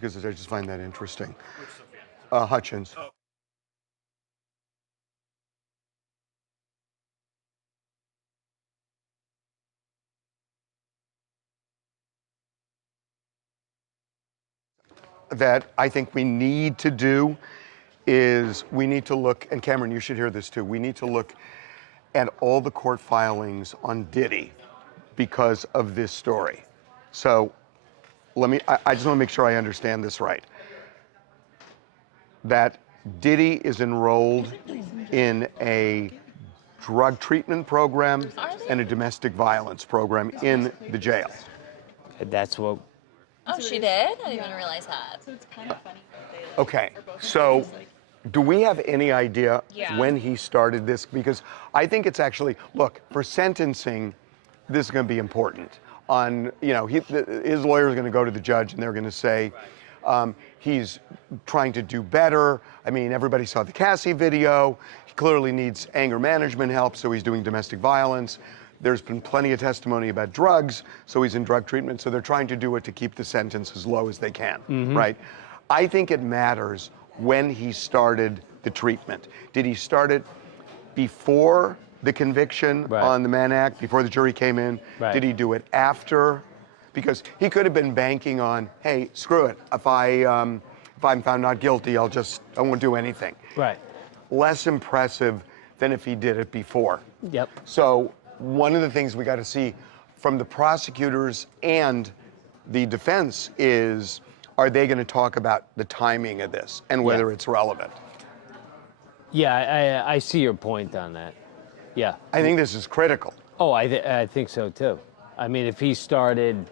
because I just find that interesting. Hutchins. Oh. That I think we need to do is we need to look, and Cameron, you should hear this too, we need to look at all the court filings on Diddy because of this story. So I just want to make sure I understand this right. That Diddy is enrolled in a drug treatment program and a domestic violence program in the jail. That's what... Oh, she did? I didn't even realize that. So it's kind of funny that they... Okay, so do we have any idea when he started this? Because I think it's actually, look, for sentencing, this is going to be important. His lawyer is going to go to the judge and they're going to say, he's trying to do better. I mean, everybody saw the Cassie video. He clearly needs anger management help, so he's doing domestic violence. There's been plenty of testimony about drugs, so he's in drug treatment. So they're trying to do it to keep the sentence as low as they can, right? I think it matters when he started the treatment. Did he start it before the conviction on the Mann Act, before the jury came in? Did he do it after? Because he could have been banking on, hey, screw it. If I'm found not guilty, I won't do anything. Right. Less impressive than if he did it before. Yep. So one of the things we got to see from the prosecutors and the defense is, are they going to talk about the timing of this and whether it's relevant? Yeah, I see your point on that. Yeah. I think this is critical. Oh, I think so too. I mean, if he started,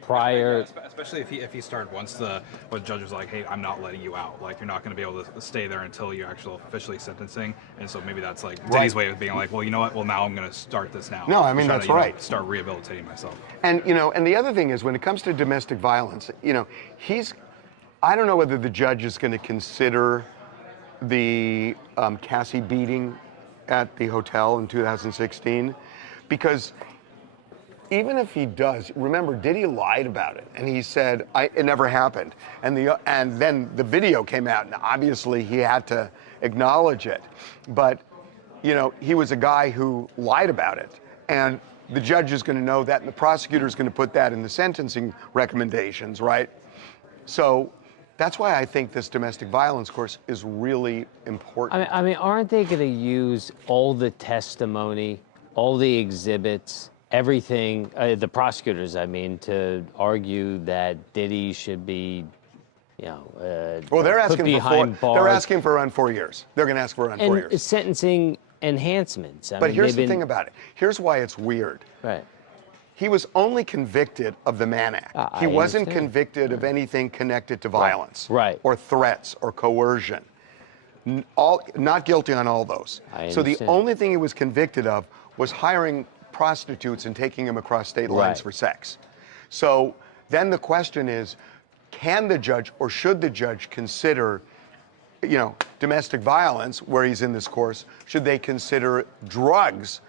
prior... Especially if he started once the judge was like, hey, I'm not letting you out. Like, you're not going to be able to stay there until you're actually officially sentencing. And so maybe that's like Diddy's way of being like, well, you know what? Well, now I'm going to start this now. No, I mean, that's right. Start rehabilitating myself. And, and the other thing is, when it comes to domestic violence, I don't know whether the judge is going to consider the Cassie beating at the hotel in 2016, because even if he does, remember, Diddy lied about it, and he said it never happened, and then the video came out, and obviously he had to acknowledge it, but he was a guy who lied about it, and the judge is going to know that, and the prosecutor is going to put that in the sentencing recommendations, right? So that's why I think this domestic violence course is really important. I mean, aren't they going to use all the testimony, all the exhibits, everything, the prosecutors, to argue that Diddy should be, well, they're asking they're asking for around 4 years. They're going to ask for around 4 years. Sentencing enhancements. But here's the thing about it. Here's why it's weird. Right. He was only convicted of the Mann Act. He wasn't convicted of anything connected to violence, or threats, or coercion. Not guilty on all those. So the only thing he was convicted of was hiring prostitutes and taking them across state lines for sex. So then the question is, can the judge or should the judge consider, domestic violence where he's in this course? Should they consider drugs?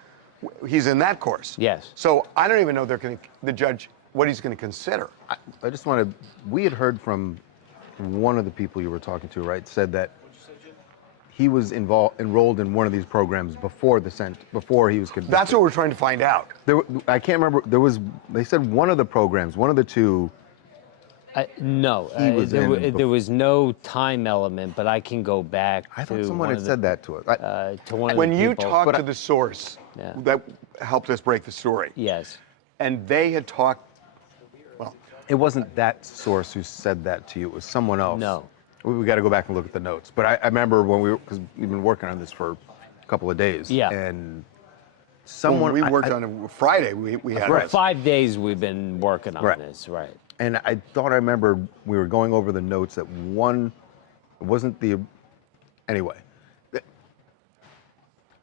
He's in that course. Yes. So I don't even know the judge what he's going to consider. I just want to. We had heard from one of the people you were talking to, right? Said that he was enrolled in one of these programs before he was convicted. That's what we're trying to find out. I can't remember. They said one of the programs, one of the two. No, there was no time element, but I can go back. I thought someone had said that to us. To one of when the you people. talked to the source that helped us break the story. Yes. And they had talked. Well, it wasn't that source who said that to you. It was someone else. No. We got to go back and look at the notes. But I remember because we've been working on this for a couple of days. Yeah. And someone we worked on it Friday. We had for 5 days we've been working on this. Right. And I remember we were going over the notes that one, it wasn't the, anyway.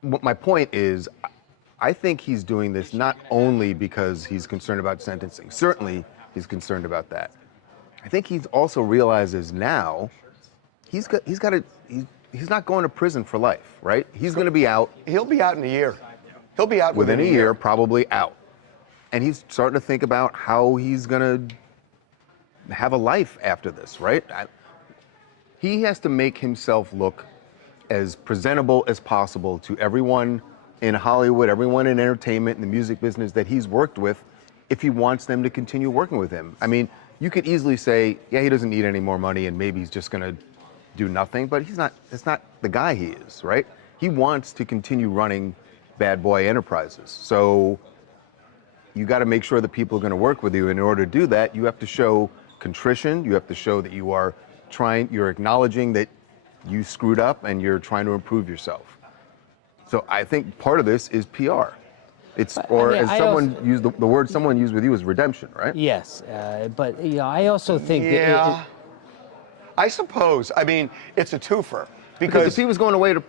My point is, I think he's doing this not only because he's concerned about sentencing. Certainly, he's concerned about that. I think he also realizes now he's not going to prison for life, right? He's going to be out. He'll be out in a year. He'll be out within a year, probably out. And he's starting to think about how he's going to, have a life after this, right? He has to make himself look as presentable as possible to everyone in Hollywood, everyone in entertainment, in the music business that he's worked with, if he wants them to continue working with him. I mean, you could easily say, yeah, he doesn't need any more money and maybe he's just gonna do nothing, but that's not the guy he is, right? He wants to continue running Bad Boy Enterprises. So you gotta make sure that people are gonna work with you. And in order to do that, you have to show contrition, you have to show that you're acknowledging that you screwed up and you're trying to improve yourself. So I think part of this is PR. As someone used the word someone used with you is redemption, right? Yes, but I also think that I suppose. I mean, it's a twofer because if he was going away to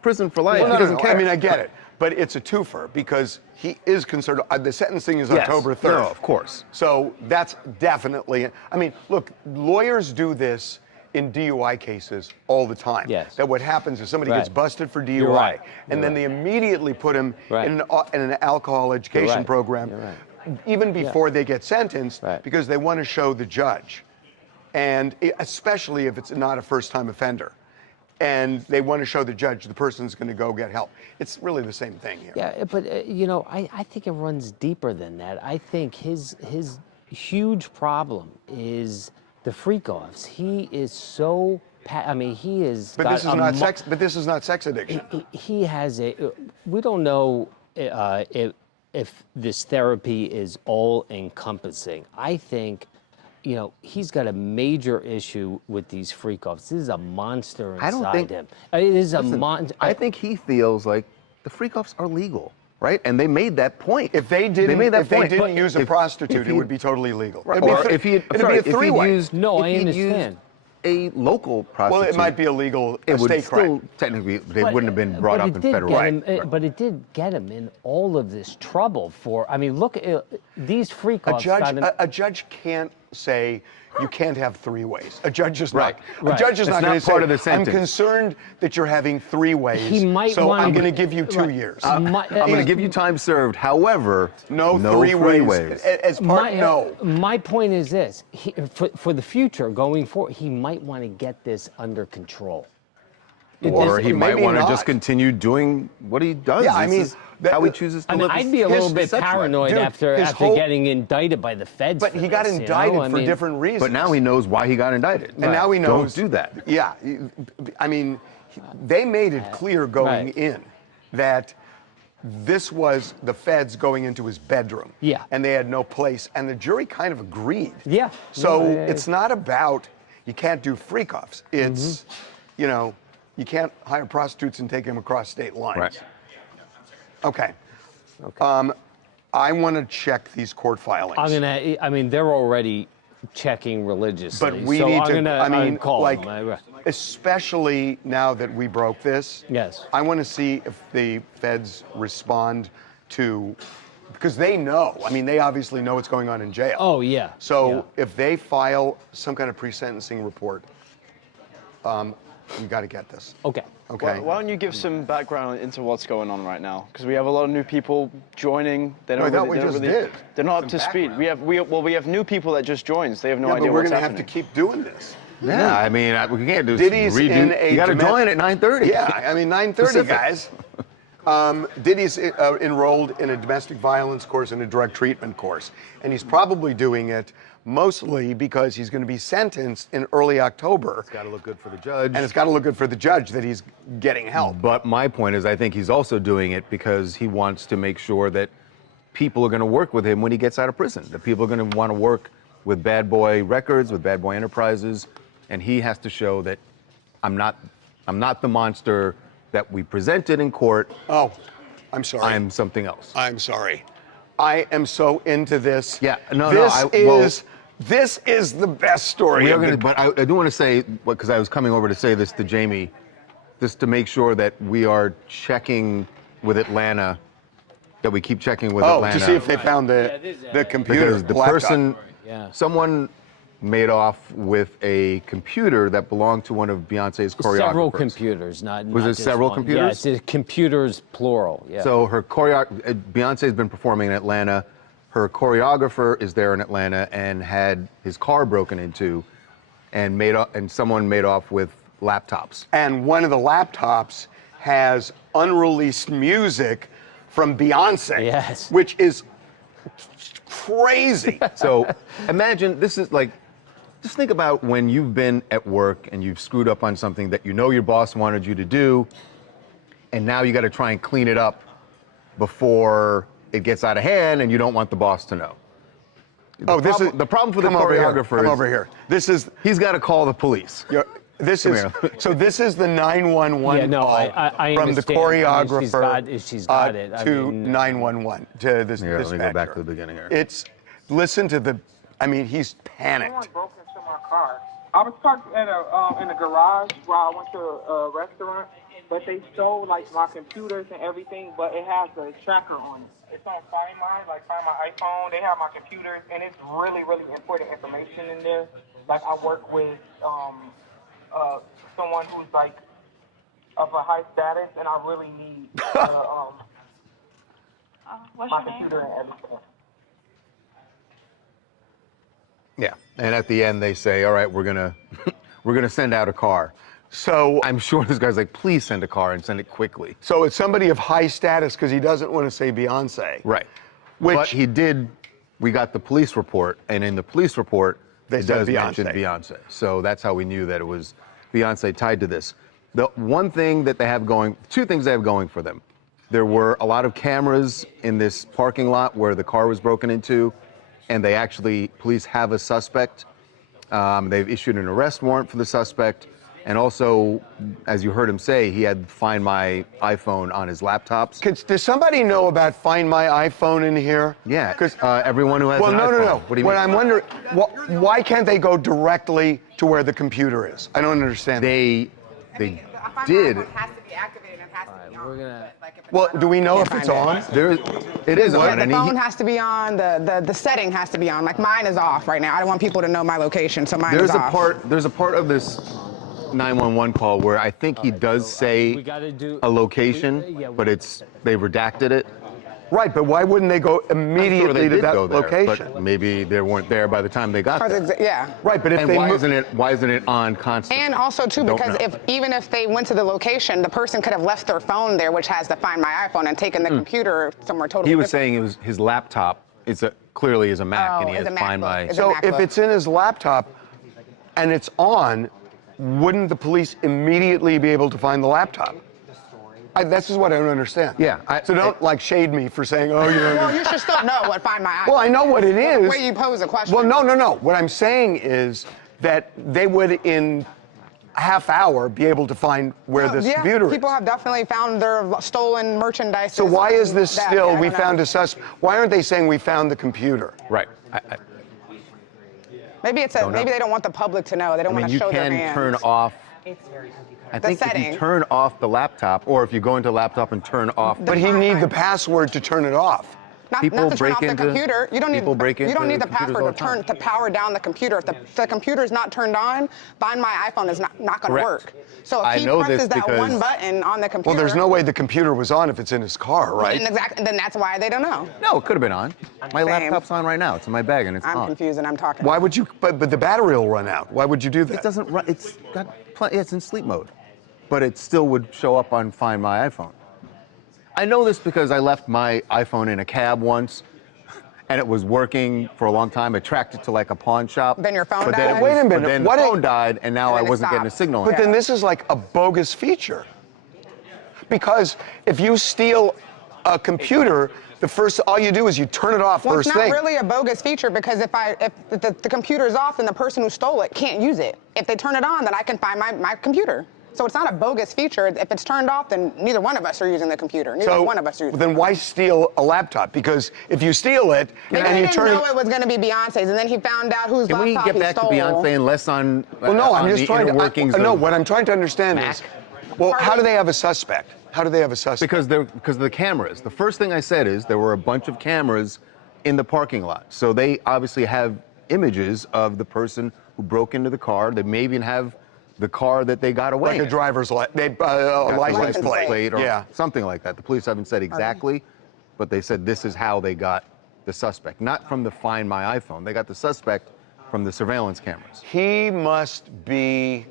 prison for life, well, he doesn't care. I mean, I get it, but it's a twofer because he is concerned. The sentencing is October 3rd. No, of course. So that's definitely. I mean, look, lawyers do this in DUI cases all the time. Yes. That what happens is somebody gets busted for DUI, and then they immediately put him in an alcohol education program, even before they get sentenced, because they want to show the judge, and especially if it's not a first-time offender, and they want to show the judge the person's going to go get help. It's really the same thing here. Yeah, but I think it runs deeper than that. I think his huge problem is the freak-offs. He is so. I mean, he is. But this is not sex. But this is not sex addiction. He has a. We don't know if this therapy is all-encompassing. I think, he's got a major issue with these freak-offs. This is a monster inside him. It is a monster. I think he feels like the freak-offs are legal. Right, and they made that point. If they didn't, use a prostitute, it would be totally legal. Right. Or if he used a local prostitute, well, it might be illegal. It would still technically they wouldn't have been brought up in federal. But it did get him in all of this trouble for. I mean, look, these freak-offs. A judge can't say you can't have three ways. A judge is not. Right. A judge is not going to say, part of the sentence. I'm concerned that you're having three ways, so I'm going to give you 2 years. I'm going to give you time served. However, no three ways. My point is this: for the future, going forward, he might want to get this under control. Or he might want to just continue doing what he does. Yeah, I mean, how he chooses to live. I'd be a little bit paranoid after getting indicted by the feds. But he got indicted for different reasons. But now he knows why he got indicted. And now he knows. Don't do that. Yeah, I mean, they made it clear going in that this was the feds going into his bedroom. Yeah. And they had no place. And the jury kind of agreed. Yeah. So it's not about you can't do freak-offs. It's, you can't hire prostitutes and take them across state lines. Right. Okay. I want to check these court filings. They're already checking religiously. But we need to. Call them. Especially now that we broke this. Yes. I want to see if the feds respond to, because they know. I mean, they obviously know what's going on in jail. Oh yeah. So if they file some kind of pre-sentencing report, you got to get this. Okay. Okay. Why don't you give some background into what's going on right now? Because we have a lot of new people joining. They're not They're not up to speed. We have new people that just joined. So they have no idea what's happening. But we're going to have to keep doing this. Yeah, I mean, we can't do Diddy's in you got to join at 9:30. Yeah, I mean 9:30, guys. Diddy's enrolled in a domestic violence course and a drug treatment course, and he's probably doing it mostly because he's going to be sentenced in early October. It's got to look good for the judge. And it's got to look good for the judge that he's getting help. But my point is, I think he's also doing it because he wants to make sure that people are going to work with him when he gets out of prison. That people are going to want to work with Bad Boy Records, with Bad Boy Enterprises, and he has to show that I'm not the monster that we presented in court. Oh, I'm sorry. I'm something else. I'm sorry. I am so into this. Yeah, this is the best story. But I do want to say, because I was coming over to say this to Jamie, just to make sure that we are checking with Atlanta, that we keep checking with Atlanta. To see if they found the computer. Because the person, someone made off with a computer that belonged to one of Beyonce's choreographers. Several computers, not Was not it several one. computers? Yeah, it's computers plural. Yeah. So her Beyonce's been performing in Atlanta. her choreographer is there in Atlanta and had his car broken into, and someone made off with laptops. And one of the laptops has unreleased music from Beyonce. Yes. Which is crazy. So imagine, this is like, just think about when you've been at work and you've screwed up on something that you know your boss wanted you to do, and now you got to try and clean it up before it gets out of hand, and you don't want the boss to know. The problem for the choreographer Come over here. This is, he's got to call the police. this is the 911 call I from the choreographer she's got it. to 911 to this Here, let me go back to dispatcher. the beginning here. Listen to the, I mean, he's panicked. Someone broke into my car. I was parked in a garage while I went to a restaurant, but they stole like my computers and everything, but it has a tracker on it. It's on Find My iPhone. They have my computers, and it's really, really important information in there. Like I work with someone who's like of a high status, and I really need What's my your name? computer and everything. Yeah, and at the end they say, all right, we're gonna send out a car. So I'm sure this guy's like, please send a car and send it quickly. So it's somebody of high status because he doesn't want to say Beyonce. Right. Which But he did, we got the police report, and in the police report, They it said does Beyonce. mention Beyonce. So that's how we knew that it was Beyonce tied to this. The one thing that they have going, two things they have going for them. There were a lot of cameras in this parking lot where the car was broken into, and police have a suspect. They've issued an arrest warrant for the suspect. And also, as you heard him say, he had Find My iPhone on his laptops. Does somebody know about Find My iPhone in here? Yeah, because everyone who has an iPhone. No. What do you mean? I'm wondering, why can't they go directly to where the computer is? I don't understand. They Find My did. iPhone has to be activated and has to be on. we're gonna- Like, if it's Well, not do we know if can't it's find on? It is on. The and phone has to be on. The setting has to be on. Like mine is off right now. I don't want people to know my location, so mine is off. There's a part of this 911 call where I think he does say we gotta do a location, but they redacted it. Right, but why wouldn't they go I'm sure immediately they to did that go there, location? but maybe they weren't there by the time they got there. Yeah. Right, but if And they why isn't it on constantly? And also too, Don't because know. even if they went to the location, the person could have left their phone there, which has the Find My iPhone, and taken the computer somewhere totally He was different. saying it was his laptop. Clearly is a Mac, and he it's has a Find MacBook. My. It's a So if MacBook. it's in his laptop and it's on, wouldn't the police immediately be able to find the laptop? This is what I don't understand. Yeah, So don't shade me for saying, oh, you know. Well, you should still know what Find My iPhone. Well, I know what it is. The way you pose a question. Well, no. What I'm saying is that they would, in a half hour, be able to find where this computer is. People have definitely found their stolen merchandise. So why is this still, we found a... a suspect? Why aren't they saying we found the computer? Right. Maybe maybe they don't want the public to know. They don't want to you show their can hands. turn off. I think if setting. you turn off the laptop, or if you go into the laptop and turn off. But he needs the password to turn it off. Not People to turn break off the into- computer. You don't need. people break You don't into need the computers all password the time. to power down the computer. If the computer's not turned on, Find My iPhone is not going to Correct. work. So if I he know this presses that because- one button on the computer. Well, there's no way the computer was on if it's in his car, right? Then that's why they don't know. No, it could have been on. My Same. laptop's on right now. It's in my bag and it's I'm on. confused and I'm talking. Why would you? But the battery will run out. Why would you do that? It doesn't run. It's got. It's in sleep mode, but it still would show up on Find My iPhone. I know this because I left my iPhone in a cab once, and it was working for a long time. I tracked it to like a pawn shop. Then your phone but then died? it Wait a minute, But then what the if- phone died, and now And I then it wasn't getting a stopped. signal. But then this is like a bogus feature. Because if you steal a computer, all you do is you turn it off Well, first it's not thing. really a bogus feature because if the computer's off, then the person who stole it can't use it. If they turn it on, then I can find my computer. So it's not a bogus feature. If it's turned off, then neither one of us are using the computer. Neither one of us are using it. Then why steal a laptop? Because if you steal it Maybe and he you didn't turn know it was going to be Beyonce's, and then he found out whose Can we laptop get he back to stole. Beyonce and less on? Well, no, I'm on just the trying inner to. workings No, of what I'm trying to understand is, well, how do they have a suspect? How do they have a suspect? Because of the cameras. The first thing I said is there were a bunch of cameras in the parking lot, so they obviously have images of the person who broke into the car. They may even have the car that they got away like a in. driver's license license plate. or yeah. something like that. The police haven't said exactly, but they said this is how they got the suspect, not from the Find My iPhone. They got the suspect from the surveillance cameras. He must be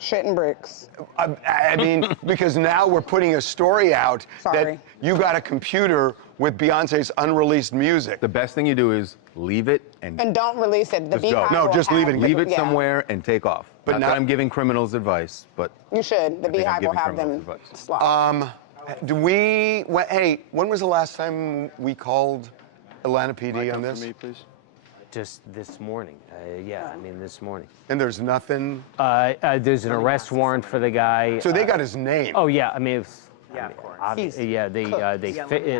shitting bricks. I mean, because now we're putting a story out that you got a computer with Beyonce's unreleased music. The best thing you do is leave it and don't release it. The just go. No, just leave it. Leave it somewhere and take off. But not that I'm giving criminals advice, but you should. The Beehive will have them slot. Hey, when was the last time we called Atlanta PD on this? For me, please. Just this morning. Yeah, I mean this morning. And there's nothing? There's an arrest warrant for the guy. So they got his name? Oh yeah, I mean,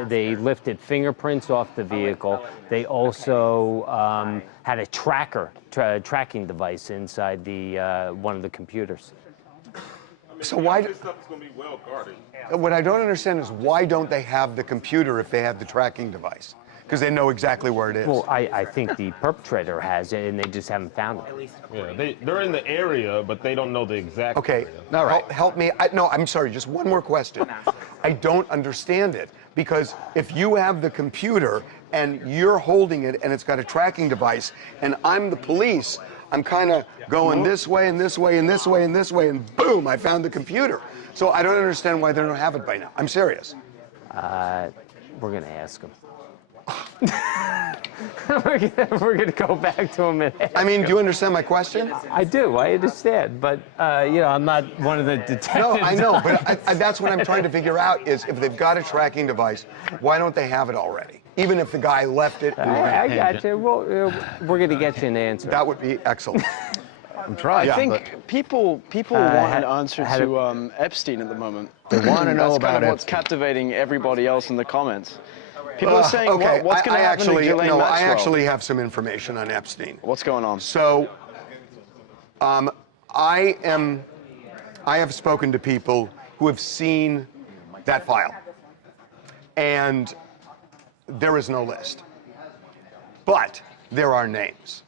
they lifted fingerprints off the vehicle. They also had a tracking device inside the one of the computers. So why? This stuff is going to be well guarded. What I don't understand is why don't they have the computer if they have the tracking device? Because they know exactly where it is. Well, I think the perpetrator has it, and they just haven't found it. Yeah, they're in the area, but they don't know the exact area. All right. Help me. No, I'm sorry, just one more question. I don't understand it, because if you have the computer and you're holding it and it's got a tracking device, and I'm the police, I'm kind of going this way and this way and this way and this way, and boom, I found the computer. So I don't understand why they don't have it by now. I'm serious. We're going to ask them. we're gonna go back to him. I mean, do you understand my question? I do. I understand, but you know, I'm not one of the detectives. No, I know, but that's what I'm trying to figure out is if they've got a tracking device, why don't they have it already? Even if the guy left it. I got you. Well, we're gonna get you an answer. That would be excellent. I'm trying. I think people want an answer to Epstein at the moment. They want to know That's about kind of what's Epstein. captivating everybody else in the comments. People are saying, okay, what's going to happen to Ghislaine Maxwell? I actually have some information on Epstein. What's going on? So, I have spoken to people who have seen that file, and there is no list. But there are names,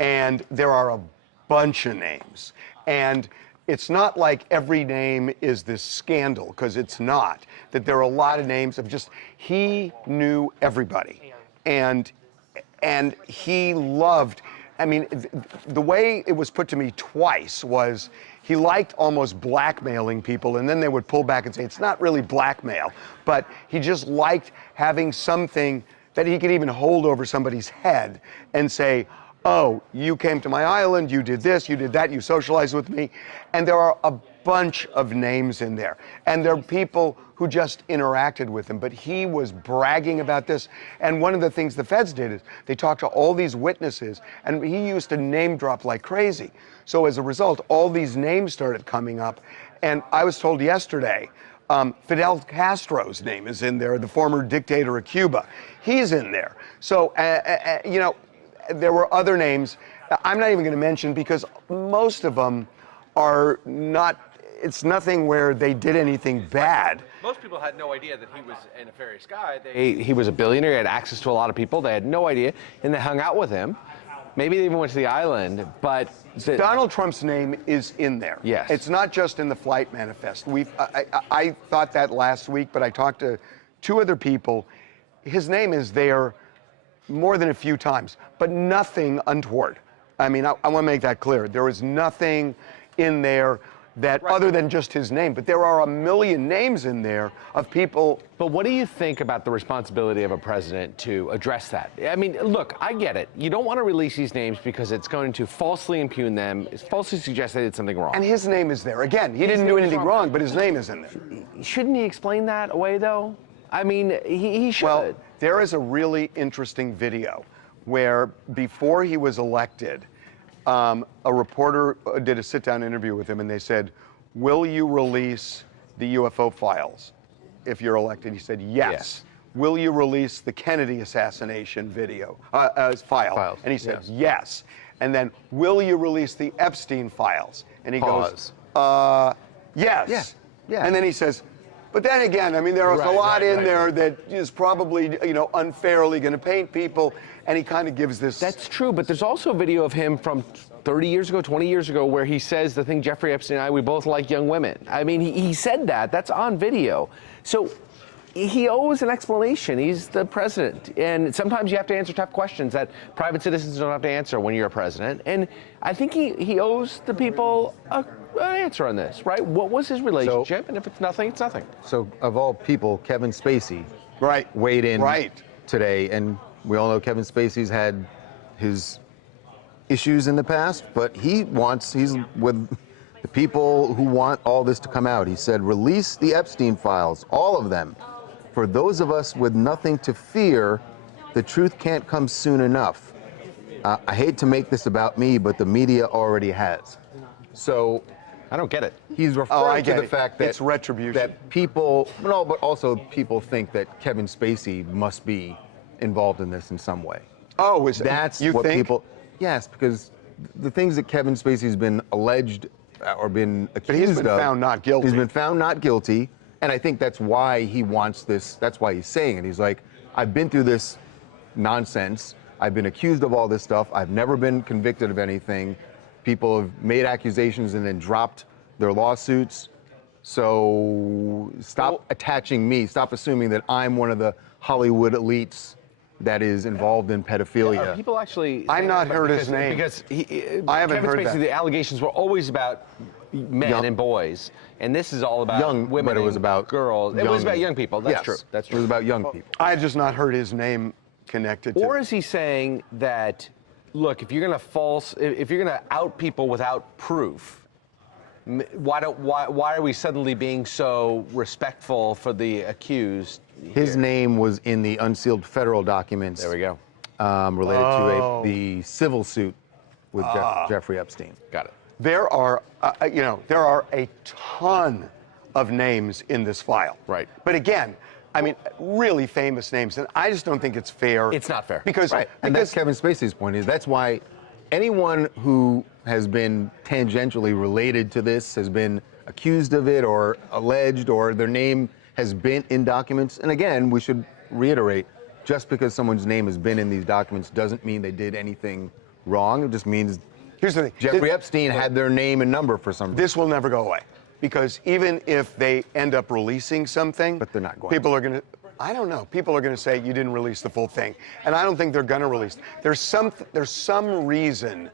and there are a bunch of names, and it's not like every name is this scandal, because it's not. That there are a lot of names of just, he knew everybody. And he loved, I mean, the way it was put to me twice was he liked almost blackmailing people, and then they would pull back and say, it's not really blackmail, but he just liked having something that he could even hold over somebody's head and say, oh, you came to my island, you did this, you did that, you socialized with me. And there are a bunch of names in there. And there are people who just interacted with him, but he was bragging about this. And one of the things the feds did is they talked to all these witnesses, and he used to name drop like crazy. So as a result, all these names started coming up. And I was told yesterday, Fidel Castro's name is in there, the former dictator of Cuba. He's in there. So, you know, there were other names I'm not even going to mention because most of them are not, it's nothing where they did anything bad. Most people had no idea that he was a nefarious guy. He was a billionaire, he had access to a lot of people, they had no idea, and they hung out with him. Maybe they even went to the island, but... Donald Trump's name is in there. Yes. It's not just in the flight manifest. I thought that last week, but I talked to two other people. His name is there more than a few times, but nothing untoward. I mean, I want to make that clear. There is nothing in there that other than just his name, but there are a million names in there of people. But what do you think about the responsibility of a president to address that? I mean, look, I get it. You don't want to release these names because it's going to falsely impugn them, falsely suggest they did something wrong. And his name is there. Again, he didn't do anything wrong, but his name is in there. Shouldn't he explain that away, though? I mean, he should. Well, there is a really interesting video where before he was elected, a reporter did a sit-down interview with him, and they said, will you release the UFO files if you're elected? He said, yes. Will you release the Kennedy assassination video, file? And he said, yes. And then, will you release the Epstein files? And he goes, yes. Yeah. And then he says, but then again, I mean, there's a lot in there that is probably, you know, unfairly going to paint people. And he kind of gives this. That's true, but there's also a video of him from 30 years ago, 20 years ago, where he says the thing, Jeffrey Epstein and I, we both like young women. I mean, he said that. That's on video. So he owes an explanation. He's the president. And sometimes you have to answer tough questions that private citizens don't have to answer when you're a president. And I think he owes the people an answer on this, right? What was his relationship? And if it's nothing, it's nothing. So, of all people, Kevin Spacey weighed in today. And we all know Kevin Spacey's had his issues in the past, but he's with the people who want all this to come out. He said, release the Epstein files, all of them. For those of us with nothing to fear, the truth can't come soon enough. I hate to make this about me, but the media already has. So I don't get it. He's referring to the fact that it's retribution. That people, no, but also people think that Kevin Spacey must be involved in this in some way. Oh, that's you what think? People? Yes, because the things that Kevin Spacey's been alleged or been accused of. But he's been found not guilty. He's been found not guilty, and I think that's why he wants this. That's why he's saying it. He's like, I've been through this nonsense. I've been accused of all this stuff. I've never been convicted of anything. People have made accusations and then dropped their lawsuits. So stop attaching me. Stop assuming that I'm one of the Hollywood elites that is involved in pedophilia. Yeah, people actually. I've not heard his name. Because I haven't Kevin heard Spacey, that. The allegations were always about men and boys, and this is all about young women. But it was about girls. It was about young people. That's true. That's true. It was about young people. I have just not heard his name connected to. Or is he saying that, look, if you're going to out people without proof, why are we suddenly being so respectful for the accused? His name was in the unsealed federal documents. There we go. Related to the civil suit with Jeffrey Epstein. Got it. There are, there are a ton of names in this file. Right. But again, I mean, really famous names, and I just don't think it's fair. It's not fair. Because, and that's Kevin Spacey's point. Is that's why anyone who has been tangentially related to this, has been accused of it or alleged, or their name has been in documents. And again, we should reiterate, just because someone's name has been in these documents doesn't mean they did anything wrong. It just means here's the thing. Jeffrey Epstein had their name and number for some reason. This will never go away. Because even if they end up releasing something, but they're not going. People are going to, I don't know. People are going to say you didn't release the full thing, and I don't think they're going to release. There's some reason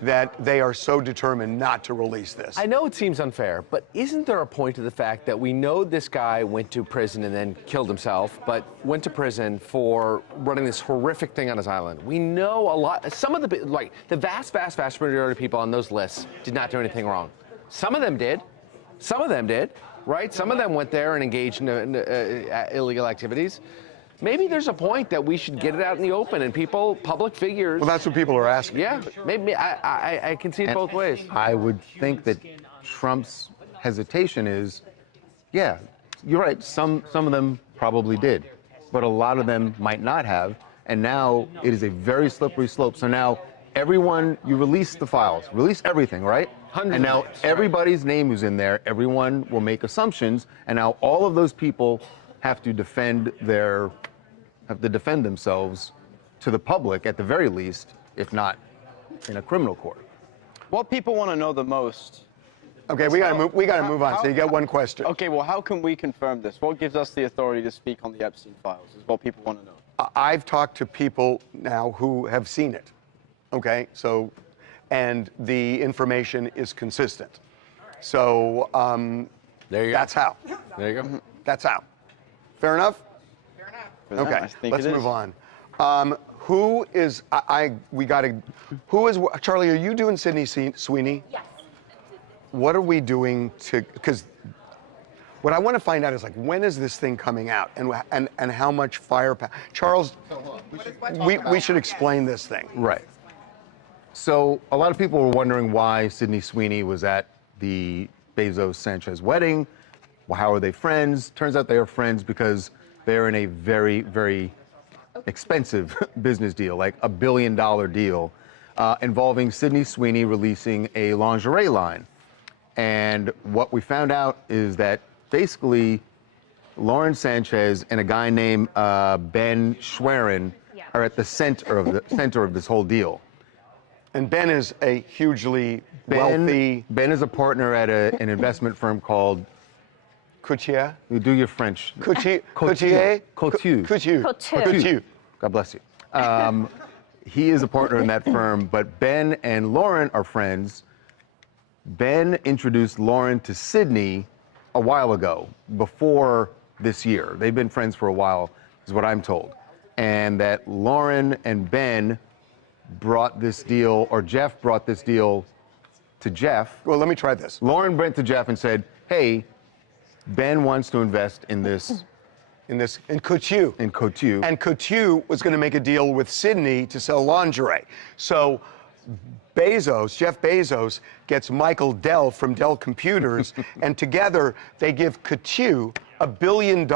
that they are so determined not to release this. I know it seems unfair, but isn't there a point to the fact that we know this guy went to prison and then killed himself, but went to prison for running this horrific thing on his island? We know a lot. Some of the vast majority of people on those lists did not do anything wrong. Some of them did. Some of them did, right? Some of them went there and engaged in illegal activities. Maybe there's a point that we should get it out in the open and people, public figures. Well, that's what people are asking. Yeah, maybe I can see it both ways. I would think that Trump's hesitation is, yeah, you're right. Some of them probably did, but a lot of them might not have. And now it is a very slippery slope. So now everyone, you release the files, release everything, right? And now everybody's name is in there. Everyone will make assumptions, and now all of those people have to defend themselves to the public at the very least, if not in a criminal court. What people want to know the most. Okay, we got to move on. So you get one question. Okay, well, how can we confirm this? What gives us the authority to speak on the Epstein files? Is what people want to know. I've talked to people now who have seen it. Okay, so, and the information is consistent. So there you that's go. how. There you go. That's how. Fair enough? Fair enough. Okay, let's move on. Who is, Charlie, are you doing Sydney Sweeney? Yes. What are we doing because what I want to find out is, like, when is this thing coming out and how much firepower? Charles, we should explain this thing. Right. So a lot of people were wondering why Sydney Sweeney was at the Bezos-Sanchez wedding. Well, how are they friends? Turns out they are friends because they're in a very, very expensive business deal, like $1 billion deal, involving Sydney Sweeney releasing a lingerie line. And what we found out is that basically Lauren Sanchez and a guy named Ben Schwerin are at the center of this whole deal. And Ben is a hugely wealthy. Ben is a partner at an investment firm called Coutier. You do your French. Coutier. Coutier. Couture. Couture. God bless you. He is a partner in that firm, but Ben and Lauren are friends. Ben introduced Lauren to Sydney a while ago, before this year. They've been friends for a while, is what I'm told. And that Lauren and Ben brought this deal, or Jeff brought this deal to Jeff. Well, let me try this. Lauren went to Jeff and said, hey, Ben wants to invest in this. In Couture. In Couture. And Couture was going to make a deal with Sydney to sell lingerie. So Jeff Bezos gets Michael Dell from Dell Computers, and together they give Couture $1 billion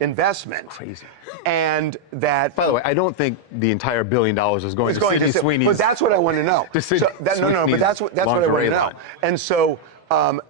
investment. That's crazy. And that. By the way, I don't think the entire $1 billion is going to Sydney Sweeney's. But that's what I want to know. But that's what I want to know. And so,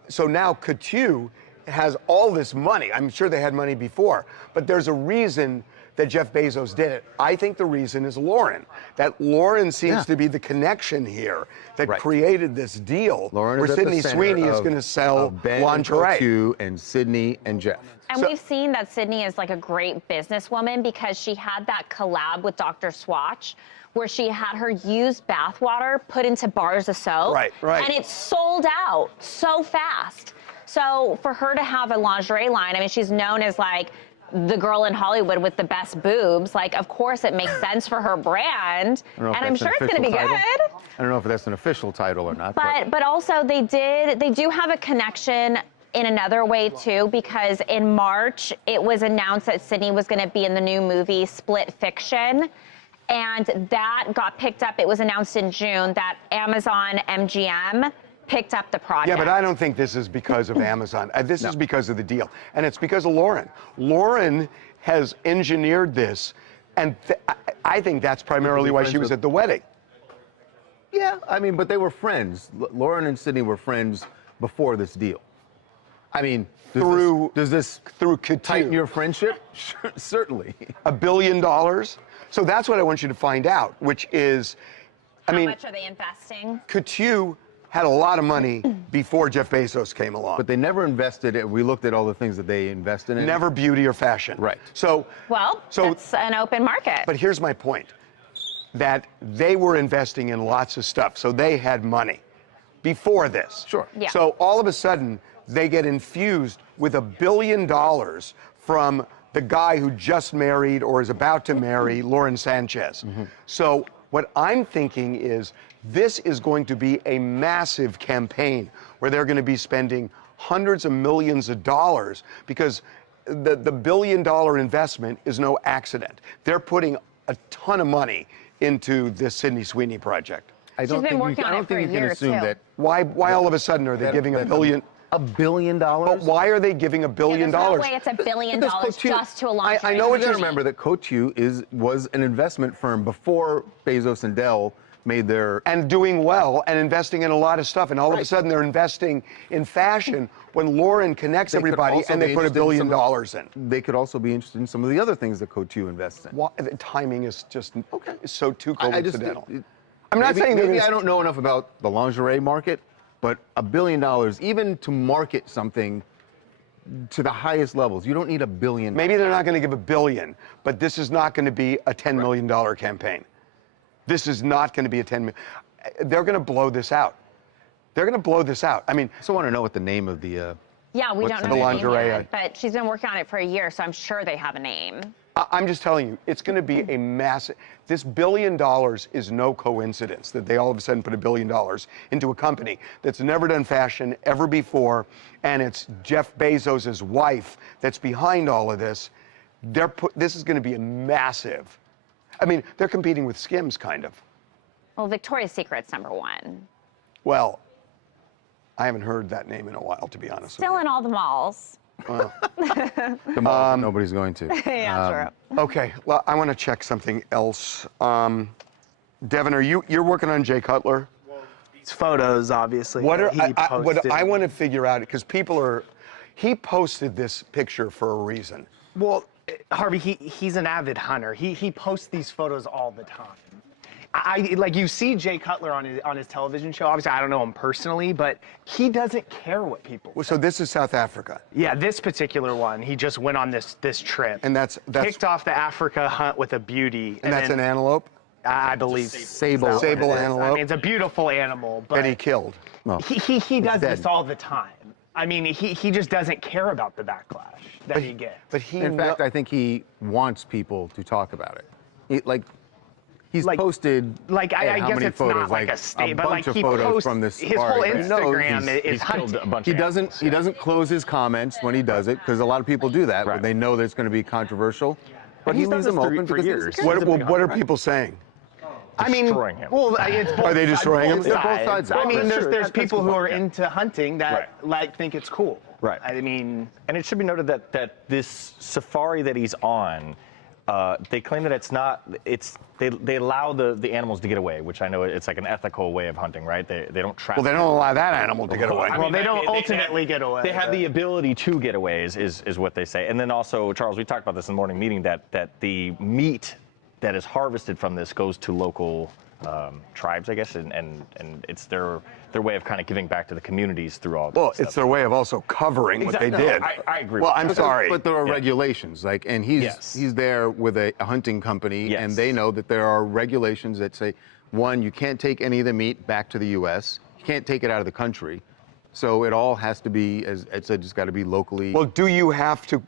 so now Couture has all this money. I'm sure they had money before, but there's a reason that Jeff Bezos did it. I think the reason is Lauren. That Lauren seems to be the connection here that created this deal where Sydney Sweeney is going to sell lingerie. Ben and Sydney and Jeff. And we've seen that Sydney is like a great businesswoman because she had that collab with Dr. Swatch where she had her used bathwater put into bars of soap. Right. And it sold out so fast. So for her to have a lingerie line, I mean, she's known as like the girl in Hollywood with the best boobs. Like, of course, it makes sense for her brand, and I'm sure it's going to be good. I don't know if that's an official title or not. But also they do have a connection in another way too, because in March it was announced that Sydney was going to be in the new movie Split Fiction. And that got picked up. It was announced in June that Amazon MGM picked up the project. Yeah, but I don't think this is because of Amazon. This is because of the deal. And it's because of Lauren. Lauren has engineered this, and I think that's primarily why she was at the wedding. Yeah, I mean, but they were friends. Lauren and Sydney were friends before this deal. I mean, does this tighten your friendship? Sure, certainly. $1 billion? So that's what I want you to find out, which is, How much are they investing? Couture had a lot of money before Jeff Bezos came along. But they never invested it. We looked at all the things that they invested in. Never beauty or fashion. Right. So it's an open market. But here's my point, that they were investing in lots of stuff, so they had money before this. Sure. Yeah. So all of a sudden, they get infused with $1 billion from the guy who just married or is about to marry Lauren Sanchez. So what I'm thinking is this is going to be a massive campaign where they're going to be spending hundreds of millions of dollars, because the $1 billion investment is no accident. They're putting a ton of money into this Sydney Sweeney project. She's been working on it for a year, too. Why all of a sudden are they giving $1 billion? $1 billion? But why are they giving $1 billion? There's no way it's $1 billion just to a lingerie. I know. You gotta remember that Couture was an investment firm before Bezos and Dell made their... And doing well and investing in a lot of stuff. And all of a sudden they're investing in fashion when Lauren connects everybody and they put $1 billion in. They could also be interested in some of the other things that Couture invests in. The timing is just so too coincidental. I'm not saying maybe I don't know enough about the lingerie market, but $1 billion, even to market something to the highest levels, you don't need $1 billion. Maybe they're not going to give $1 billion, but this is not going to be a $10 million campaign. This is not going to be a $10 million. They're going to blow this out. They're going to blow this out. I mean, I still want to know what the name of the. Yeah, we don't know the lingerie name yet, but she's been working on it for a year, so I'm sure they have a name. I'm just telling you, it's going to be a massive. This $1 billion is no coincidence that they all of a sudden put $1 billion into a company that's never done fashion ever before, and it's Jeff Bezos' wife that's behind all of this. This is going to be a massive. I mean, they're competing with Skims, kind of. Well, Victoria's Secret's #1. Well, I haven't heard that name in a while, to be honest with you. Still in all the malls. The mall nobody's going to. Yeah, true. Okay, well, I want to check something else. Devin, you're working on Jay Cutler? It's photos, obviously. What I want to posted. figure out, because he posted this picture for a reason. Well, Harvey, he's an avid hunter. He posts these photos all the time. like you see Jay Cutler on his television show. Obviously, I don't know him personally, but he doesn't care what people. Well, so this is South Africa. Yeah, this particular one, he just went on this trip. And that's kicked off the Africa hunt with a beauty. And that's an antelope. I believe sable antelope. I mean, it's a beautiful animal, but that he killed. Well, he does this all the time. I mean, he just doesn't care about the backlash that he gets. But he, in fact, I think he wants people to talk about it. He's posted. Like I how guess many it's photos, not like a state, but like bunch of he photos posts from this his whole safari, right? Instagram is hunting. A bunch He of doesn't. He doesn't close his comments when he does it because a lot of people do that when they know that it's going to be controversial. But he leaves them open for because years. what are people saying? I mean, destroying him. well, it's both Are they destroying him? sides. They're both sides. I mean, That's there's people who are into hunting that Right. think it's cool. Right. I mean, and it should be noted that this safari that he's on, they claim that it's not. They allow the animals to get away, which I know it's like an ethical way of hunting, right? They don't trap. Well, they don't allow that animal to get away. well, they don't ultimately get away. They have the ability to get away, is what they say. And then also, Charles, we talked about this in the morning meeting that the meat that is harvested from this goes to local tribes, I guess, and it's their way of kind of giving back to the communities through all. Well, it's their way of also covering what they did. I agree. Well, with I'm that. sorry. But there are regulations, and he's there with a hunting company, and they know that there are regulations that say, one, you can't take any of the meat back to the U.S. You can't take it out of the country, so it all has to be, as Ed said, just got to be locally. Well, do you have to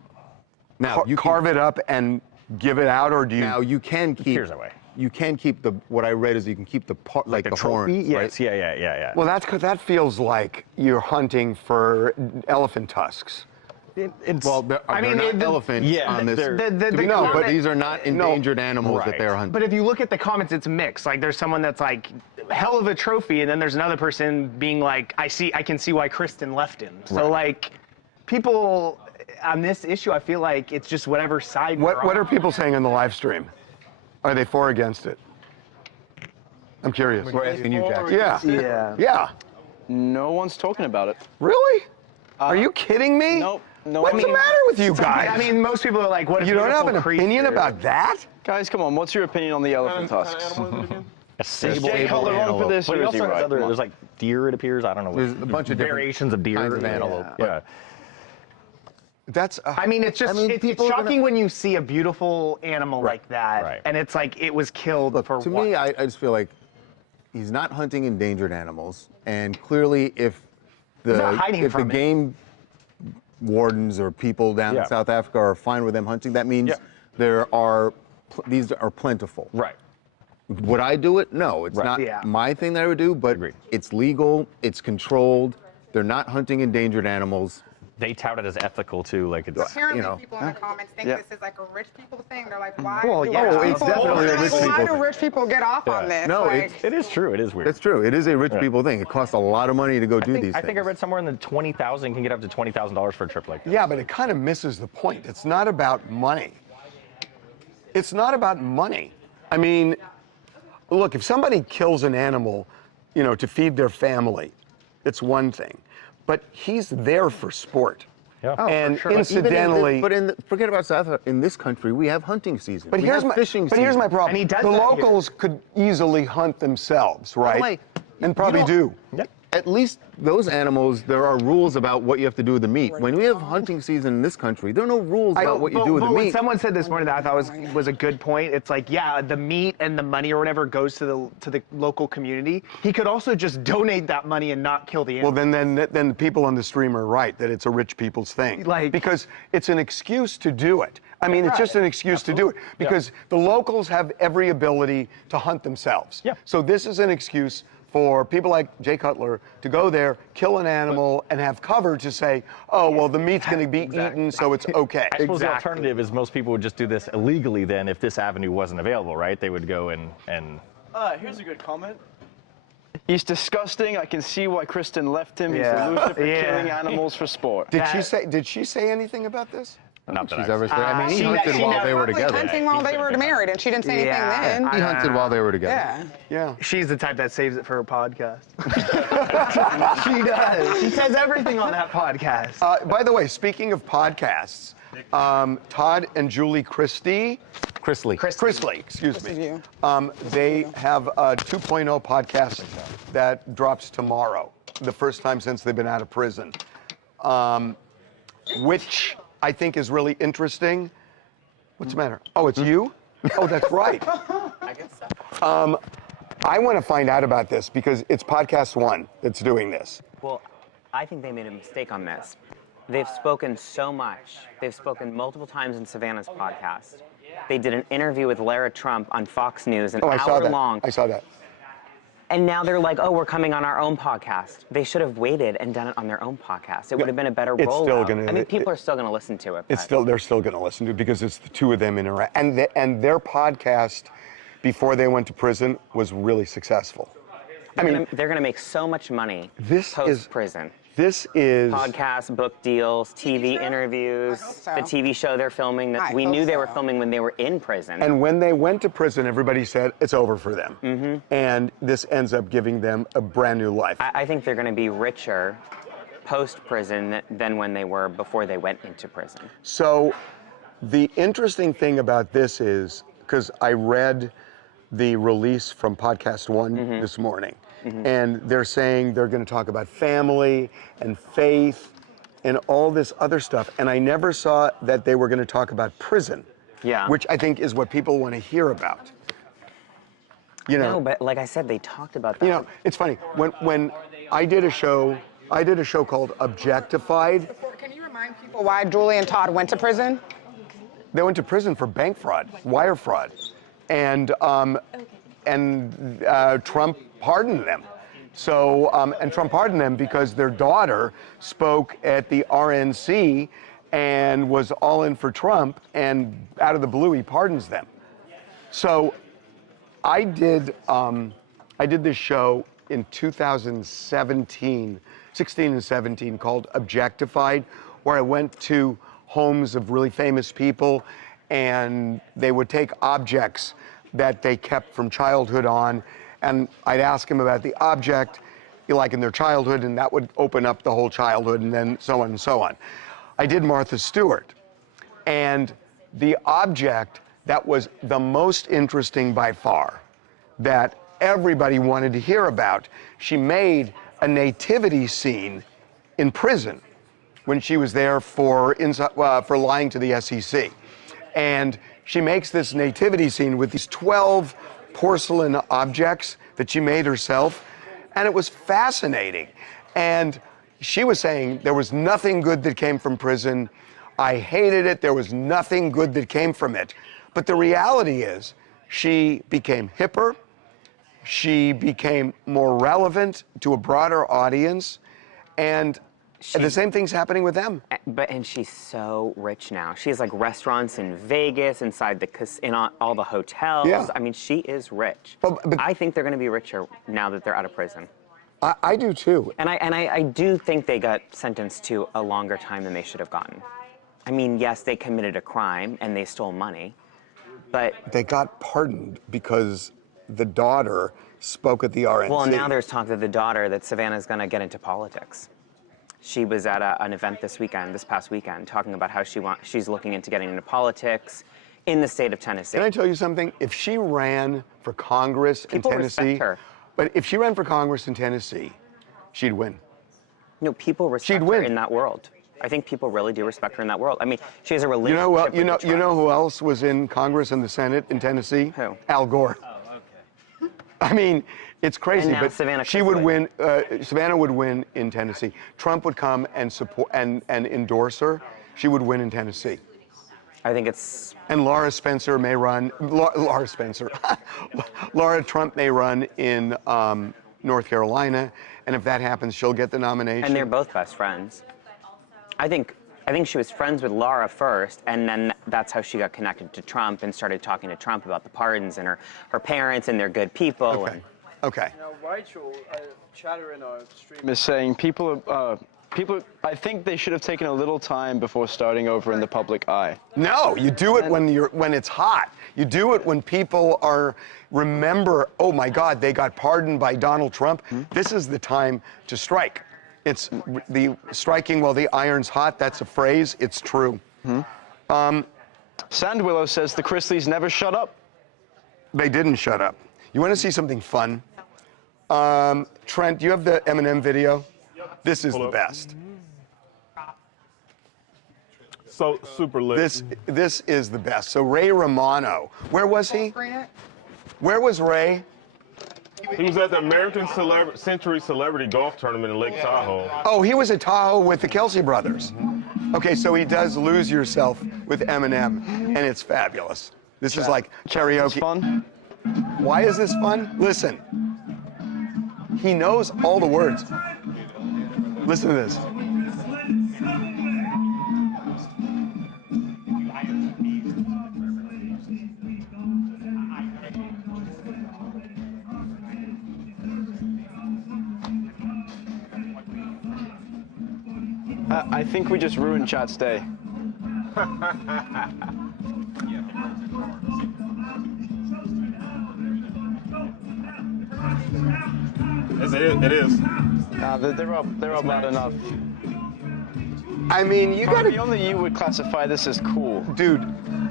carve it up and give it out, or do you? Now you can keep. Here's a way. You can keep what I read is you can keep the part, like the trophy? horns, Yes, right? yeah. Well, that's because that feels like you're hunting for elephant tusks. Well, they're not elephants on this. No, but these are not endangered animals that they're hunting. But if you look at the comments, it's mixed. Like there's someone that's like, hell of a trophy, and then there's another person being like, I can see why Kristen left him. So like, people on this issue, I feel like it's just whatever side. What are people saying in the live stream? Are they for or against it? I'm curious. We're asking you, Jack. Yeah. No one's talking about it. Really? Are you kidding me? Nope. No. What's the matter with you guys? I mean, most people are like, what? You don't have an opinion about that? Guys, come on. What's your opinion on the elephant tusks? A sable Jay Cutler wrong for this, but or he is he also has right? other. There's like deer, it appears. I don't know. There's a bunch of variations of deer. kinds of antelope. Yeah. That's. I mean, it's just it's shocking when you see a beautiful animal like that, and it's like it was killed for To what? me, I just feel like he's not hunting endangered animals, and clearly, if the game wardens or people down in South Africa are fine with them hunting, that means these are plentiful. Right. Would I do it? No, it's not my thing that I would do, but it's legal, it's controlled. They're not hunting endangered animals. They tout it as ethical too, like it's. Apparently, people in the comments think this is like a rich people thing. They're like, why? Well, it's definitely a rich people Why do thing. rich people get off on this? No, like, it is true. It is weird. It's true. It is a rich people thing. It costs a lot of money to go do these things. I think I read somewhere in the 20,000 can get up to $20,000 for a trip like that. Yeah, but it kind of misses the point. It's not about money. It's not about money. I mean, look, if somebody kills an animal, to feed their family, it's one thing. But he's there for sport. Yeah. And for sure. incidentally, forget about South Africa. In this country, we have hunting season. But we here's have my fishing But here's season. my problem. And he does the that locals could easily hunt themselves, right? way, and probably do. Yep. At least those animals, there are rules about what you have to do with the meat. When we have hunting season in this country, there are no rules about what you do with the When meat. someone said this morning that I thought was a good point. It's like, yeah, the meat and the money or whatever goes to the local community. He could also just donate that money and not kill the animal. Well, then the people on the stream are right that it's a rich people's thing. Because it's an excuse to do it. I mean, it's just an excuse to do it because the locals have every ability to hunt themselves. Yeah. So this is an excuse for people like Jay Cutler to go there, kill an animal, and have cover to say, oh, well, the meat's going to be eaten, so it's okay. I suppose the alternative is most people would just do this illegally then if this avenue wasn't available, right? They would go and Here's a good comment. He's disgusting. I can see why Kristen left him. He's a loser for killing animals for sport. Did she say anything about this? Not that she's ever said. I mean, he hunted while they were together. hunting while they were married, and she didn't say anything then. He hunted while they were together. Yeah. She's the type that saves it for her podcast. She does. She says everything on that podcast. By the way, speaking of podcasts, Todd and Julie Chrisley, excuse me. They have a 2.0 podcast that drops tomorrow, the first time since they've been out of prison, which I think is really interesting. What's the matter? Oh, it's you? Oh, that's right. I want to find out about this because it's Podcast One that's doing this. Well, I think they made a mistake on this. They've spoken so much. They've spoken multiple times in Savannah's podcast. They did an interview with Lara Trump on Fox News, an hour long. I saw that. And now they're like, oh, we're coming on our own podcast. They should have waited and done it on their own podcast. It would have been a better rollout. I mean, people are still going to listen to it. They're still going to listen to it because it's the two of them interact. And their podcast, before they went to prison, was really successful. They're going to make so much money post-prison. This is podcasts, book deals, TV interviews, the TV show they're filming that we knew they were filming when they were in prison. And when they went to prison, everybody said it's over for them. And this ends up giving them a brand new life. I think they're going to be richer post-prison than when they were before they went into prison. So the interesting thing about this is, because I read the release from Podcast One this morning, and they're saying they're going to talk about family and faith and all this other stuff. And I never saw that they were going to talk about prison, which I think is what people want to hear about. No, but like I said, they talked about that. You know, it's funny. When I did a show called Objectified. Can you remind people why Julie and Todd went to prison? They went to prison for bank fraud, wire fraud. And Trump pardoned them. So, and Trump pardoned them because their daughter spoke at the RNC and was all in for Trump, and out of the blue, he pardons them. So, I did this show in 2016 and 17 called Objectified, where I went to homes of really famous people, and they would take objects that they kept from childhood on, and I'd ask them about the object, like in their childhood, and that would open up the whole childhood, and then so on and so on. I did Martha Stewart, and the object that was the most interesting by far, that everybody wanted to hear about, she made a nativity scene in prison when she was there for lying to the SEC. And she makes this nativity scene with these 12 porcelain objects that she made herself, and it was fascinating. And she was saying there was nothing good that came from prison. I hated it. There was nothing good that came from it. But the reality is she became hipper. She became more relevant to a broader audience, and the same thing's happening with them. And she's so rich now. She has like restaurants in Vegas, inside in all the hotels. Yeah. I mean, she is rich. But I think they're going to be richer now that they're out of prison. I do too. And I do think they got sentenced to a longer time than they should have gotten. I mean, yes, they committed a crime and they stole money, but they got pardoned because the daughter spoke at the RNC. Well, now there's talk that the daughter, that Savannah's going to get into politics. She was at an event this past weekend, talking about how she's looking into getting into politics in the state of Tennessee. Can I tell you something? If she ran for Congress in Tennessee, respect her. But if she ran for Congress in Tennessee, she'd win. No, people respect her in that world. I think people really do respect her in that world. I mean, she has a relationship with the you know who else was in Congress and the Senate in Tennessee? Who? Al Gore. Oh, okay. I mean, it's crazy, And now but Savannah she would win. Savannah would win in Tennessee. Trump would come and support and endorse her. She would win in Tennessee. I think it's. And Laura Spencer may run. Laura Spencer. Laura Trump may run in North Carolina, and if that happens, she'll get the nomination. And they're both best friends. I think she was friends with Laura first, and then that's how she got connected to Trump and started talking to Trump about the pardons and her parents, and they're good people. Okay. Okay. Now, Rachel, chatter in our stream is saying people, I think they should have taken a little time before starting over in the public eye. No, you do it when it's hot. You do it when people remember, oh my God, they got pardoned by Donald Trump. This is the time to strike. It's the striking while the iron's hot. That's a phrase. It's true. Sandwillow says the Chrisleys never shut up. They didn't shut up. You want to see something fun? Trent, do you have the Eminem video? This is the best. So super lit. This is the best. So Ray Romano, where was he? Where was Ray? He was at the American Century Celebrity Golf Tournament in Lake Tahoe. Oh, he was at Tahoe with the Kelsey brothers. Okay, so he does Lose Yourself with Eminem, and it's fabulous. This is like karaoke. Fun. Why is this fun? Listen. He knows all the words. Listen to this. I think we just ruined Chat's day. It is. They're up bad enough. I mean, you gotta. Only you would classify this as cool, dude.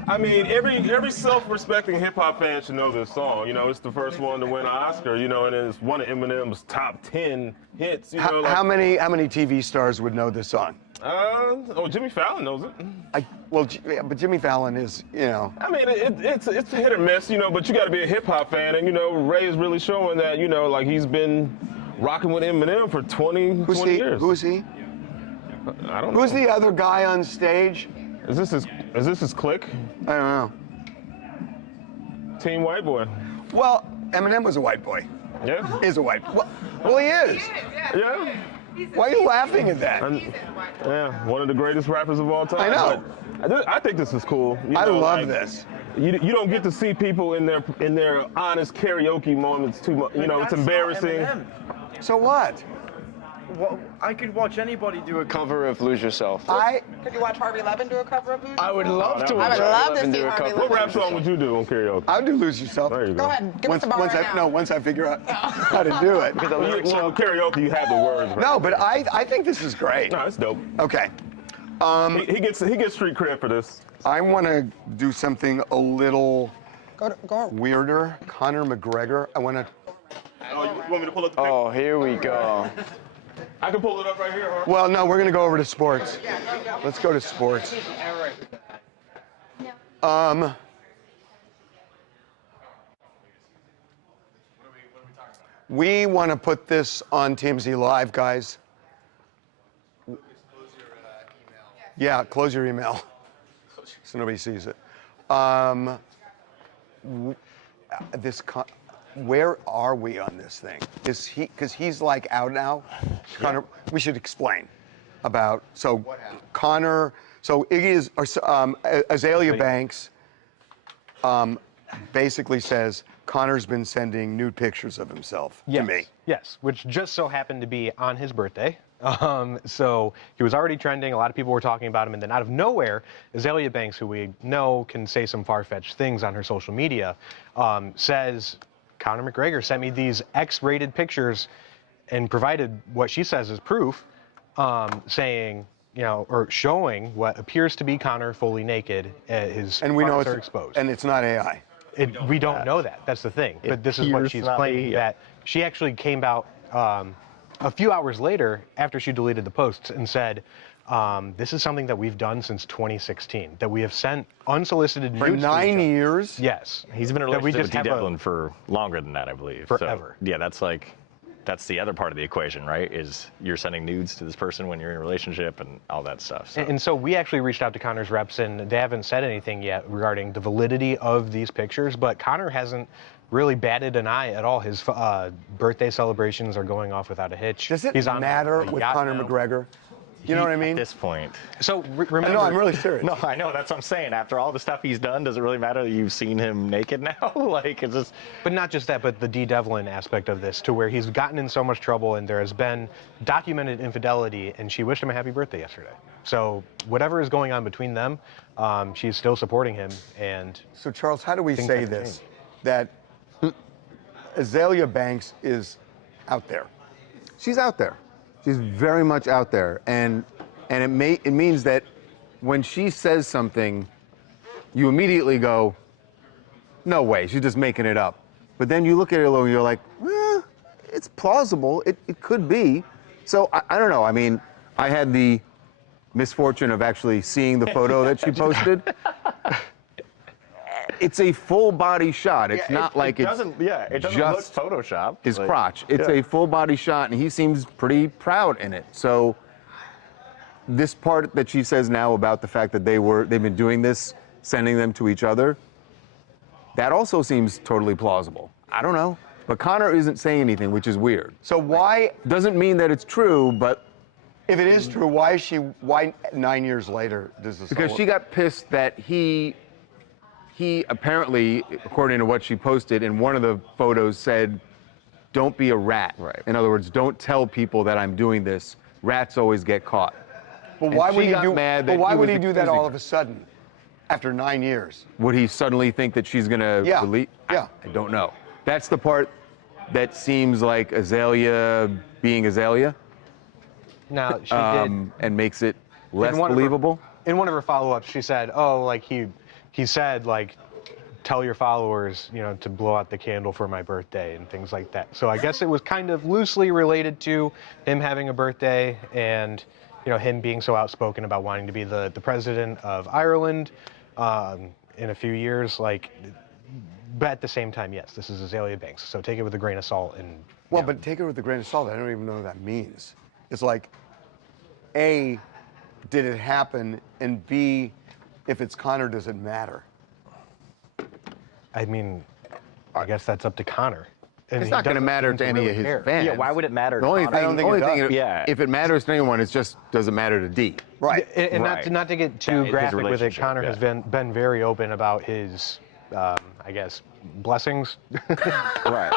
I mean, every self-respecting hip-hop fan should know this song. You know, it's the first one to win an Oscar. You know, and it's one of Eminem's top 10 hits. You know, How many TV stars would know this song? Jimmy Fallon knows it. But Jimmy Fallon is, you know. I mean, it's a hit or miss, you know. But you got to be a hip-hop fan, and you know, Ray is really showing that, you know, like he's been rocking with Eminem for 20 years. Who is he? I don't know. Who's the other guy on stage? Is this his clique? I don't know. Team White Boy. Well, Eminem was a white boy. Yeah. Is a white. Well, he is. Yeah. Why are you laughing at that? Yeah, one of the greatest rappers of all time. I know. But I think this is cool. You I know, love this. You don't get to see people in their honest karaoke moments too much. You know, it's embarrassing. So what? Well, I could watch anybody do a cover of Lose Yourself. Could you watch Harvey Levin do a cover of Lose? I would love to. I would love to see Harvey Levin. What rap song would you do on karaoke? I would do Lose Yourself. There you Go ahead, give us the bar right now. Once I figure out how to do it. Well, karaoke, you have the words. Right? No, but I think this is great. No, it's dope. Okay. He gets street cred for this. I want to do something a little go weirder. Conor McGregor. I want to. Oh, you want me to pull up the picture? Oh, here we go. I can pull it up right here. Huh? Well, no, we're going to go over to sports. Let's go to sports. We want to put this on TMZ Live, guys. Yeah, close your email so nobody sees it. Where are we on this thing? Is he, because he's like out now? Conor, we should explain about, so Conor, so Iggy is, Azalea Banks basically says Conor's been sending nude pictures of himself to me. Yes, which just so happened to be on his birthday. So he was already trending. A lot of people were talking about him. And then out of nowhere, Azalea Banks, who we know can say some far-fetched things on her social media, says, Conor McGregor sent me these X-rated pictures and provided what she says is proof, saying, you know, or showing what appears to be Conor fully naked. His and we know parts it's are exposed. And it's not AI. We don't know that. That's the thing. But this is what she's claiming, that she actually came out a few hours later after she deleted the posts and said, this is something that we've done since 2016, that we have sent unsolicited nudes for 9 years? Yes. He's been in a relationship with D. Devlin for longer than that, I believe. Forever. So, yeah, that's the other part of the equation, right? Is you're sending nudes to this person when you're in a relationship and all that stuff. So. And so we actually reached out to Conor's reps, and they haven't said anything yet regarding the validity of these pictures, but Conor hasn't really batted an eye at all. His birthday celebrations are going off without a hitch. Does it matter with Conor McGregor? You know what I mean? At this point. So remember, no, I'm really serious. No, I know. That's what I'm saying. After all the stuff he's done, does it really matter that you've seen him naked now? Like, it's just. But not just that, but the D. Devlin aspect of this, to where he's gotten in so much trouble and there has been documented infidelity, and she wished him a happy birthday yesterday. So whatever is going on between them, she's still supporting him. And so, Charles, how do we say this? That Azalea Banks is out there. She's out there. She's very much out there, and it means that when she says something, you immediately go, no way, she's just making it up. But then you look at it and you're like, it's plausible. It could be. So I don't know. I mean, I had the misfortune of actually seeing the photo that she posted. It's a full body shot. It's not like it doesn't look Photoshop. His crotch. It's a full body shot, and he seems pretty proud in it. So this part that she says now about the fact that they've been doing this, sending them to each other, that also seems totally plausible. I don't know. But Conor isn't saying anything, which is weird. So why? Doesn't mean that it's true, but if it is true, why 9 years later does this? Because she got pissed that he apparently, according to what she posted in one of the photos, said, "Don't be a rat." Right. In other words, don't tell people that I'm doing this. Rats always get caught. But why would he do that all of a sudden, after 9 years? Would he suddenly think that she's gonna delete? Yeah. I don't know. That's the part that seems like Azalea being Azalea. Now she did, and makes it less in believable. In one of her follow-ups, she said, "Oh, like he said, like, tell your followers, you know, to blow out the candle for my birthday and things like that." So I guess it was kind of loosely related to him having a birthday and, you know, him being so outspoken about wanting to be the president of Ireland in a few years. Like, but at the same time, yes, this is Azalea Banks, so take it with a grain of salt. And well, but take it with a grain of salt. I don't even know what that means. It's like, A, did it happen, and B, if it's Conor, does it matter? I mean, I guess that's up to Conor. And it's not going to matter to any of his fans. Yeah, why would it matter The only to thing, if it matters to anyone, it's just doesn't matter to D. Right. And not to get too graphic with it, Conor has been very open about his, I guess, blessings. Right.